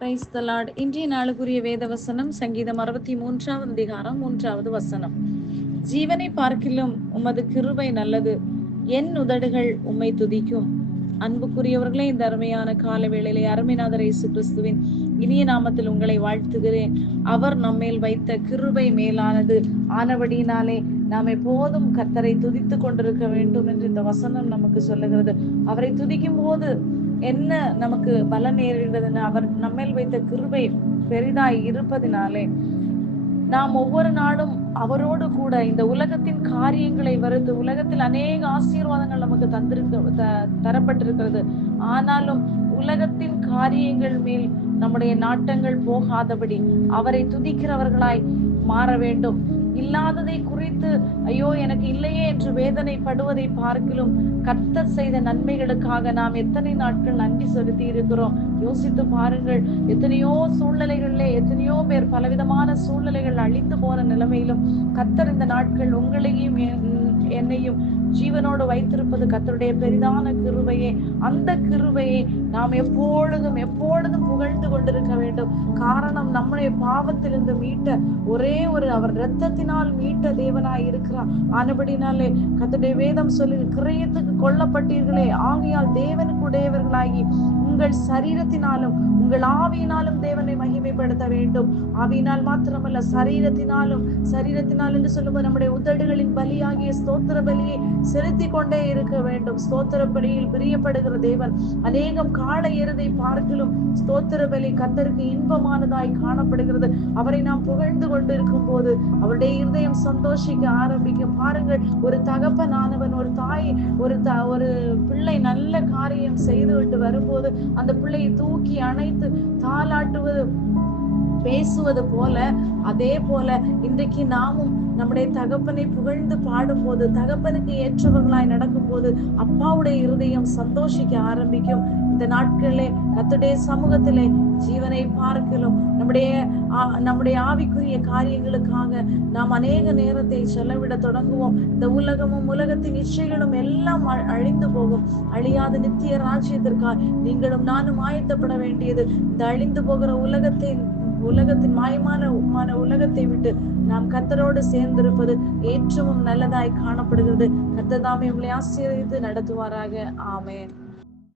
Praise the Lord. இன்றைய நாளுக்குரிய வேத வசனம் சங்கீதம் 63 அதிகாரம் 3 வசனம். ஜீவனை பார்க்கிலும் உமது கிருபை நல்லது, என் உதடுகள் உம்மை துதிக்கும். அன்புக்குரியவர்களே, இந்த அருமையான கால வேளையிலே அருமைநாதர் இயேசு கிறிஸ்துவின் இனிய நாமத்தில் உங்களை வாழ்த்துகிறேன். அவர் நம்மேல் வைத்த கிருபை மேலானது ஆனபடியினாலே நாம் எப்போதும் கர்த்தரை துதித்து கொண்டிருக்க வேண்டும் என்று இந்த வசனம் நமக்கு சொல்லுகிறது. அவரை துதிக்கும் போது என்ன நமக்கு பலன் நேரிடுறதுன்னு, அவர் நம்மேல் வைத்த கிருபை பெரிதாய் இருப்பதினாலே நாம் ஒவ்வொரு நாளும் அவரோடு கூட இந்த உலகத்தின் காரியங்களை வெறுத்து, உலகத்தில் அநேக ஆசீர்வாதங்கள் நமக்கு தரப்பட்டிருக்கிறது. ஆனாலும் உலகத்தின் காரியங்கள் மேல் நம்முடைய நாட்டங்கள் போகாதபடி அவரை துதிக்கிறவர்களாய் மாற வேண்டும். இல்லாததை குறித்து ஐயோ எனக்கு இல்லையே என்று வேதனைப்படுவதை பார்க்கிலும் கர்த்தர் செய்த நன்மைகளுக்காக நாம் எத்தனை நாட்கள் நன்றி செலுத்தி இருக்கிறோம். யோசித்து பாருங்கள். எத்தனையோ சூழ்நிலைகளிலே எத்தனையோ பேர் பலவிதமான சூழ்நிலைகள் அழிந்து போன நிலைமையிலும் கர்த்தர் இந்த நாட்கள் உங்களையும் என்னையும் ஜீவனோடு வைத்திருப்பது கர்த்தருடைய பெரிதான கிருபையே. அந்த கிருபையை நாம் எப்பொழுதும் புகழ்ந்து கொண்டிருக்க வேண்டும். காரணம், நம்முடைய பாவத்திலிருந்து மீட்ட ஒரே ஒரு அவர் இரத்தத்தினால் மீட்ட தேவனாய் இருக்கிறார். ஆனபடினாலே கர்த்தருடைய வேதம் சொல்லி, கிரயத்துக்கு கொல்லப்பட்டீர்களே, ஆகையால் தேவனுக்கு உடையவர்களாகி உங்கள் சரீரத்தினாலும் உங்கள் ஆவியினாலும் தேவனை மகிமைப்படுத்த வேண்டும். ஆவியினால் மாத்திரமல்ல, சரீரத்தினாலும் என்று சொல்லும்போது நம்முடைய உதடுகளின் பலியாகிய ஸ்தோத்திர பலியை செலுத்தி கொண்டே இருக்க வேண்டும். ஸ்தோத்திர பலியில் பிரியப்படுகிற தேவன் அநேகம் கால எருதை பார்க்கிலும் ஸ்தோத்திர பலி கர்த்தருக்கு இன்பமானதாய் காணப்படுகிறது. அவரை நாம் புகழ்ந்து கொண்டு இருக்கும் போது அவருடைய இருதயம் சந்தோஷிக்க ஆரம்பிக்கும். பாருங்கள், ஒரு தகப்பனானவன், ஒரு தாய், ஒரு பிள்ளை நல்ல காரியம் செய்து விட்டு வரும்போது அந்த பிள்ளையை தூக்கி அணைத்து தாலாட்டுவது, பேசுவது போல, அதே போல இன்றைக்கு நாமும் நம்முடைய தகப்பனை புகழ்ந்து பாடும்போது, தகப்பனுக்கு ஏற்றவர்களாய் நடக்கும் போது அப்பாவுடைய இருதயம் சந்தோஷிக்க ஆரம்பிக்கும். இந்த நாட்களிலே கர்த்தருடைய சமூகத்திலே ஜீவனை பார்க்கலாம் நம்முடைய ஆவிக்குரிய காரியங்களுக்காக நாம் அநேக நேரத்தை செலவிட தொடங்குவோம். இந்த உலகத்தின் இச்சைகளும் எல்லாம் அழிந்து போகும். அழியாத நித்திய ராஜ்யத்திற்காக நீங்களும் நானும் ஆயத்தப்பட வேண்டியது இந்த அழிந்து போகிற உலகத்தின் மாயமான உலகத்தை விட்டு நாம் கர்த்தரோடு சேர்ந்திருப்பது ஏற்றமும் நல்லதாய் காணப்படுகிறது. கர்த்தர் தாமே உங்களை ஆசீர்வதித்து நடத்துவாராக. ஆமென்.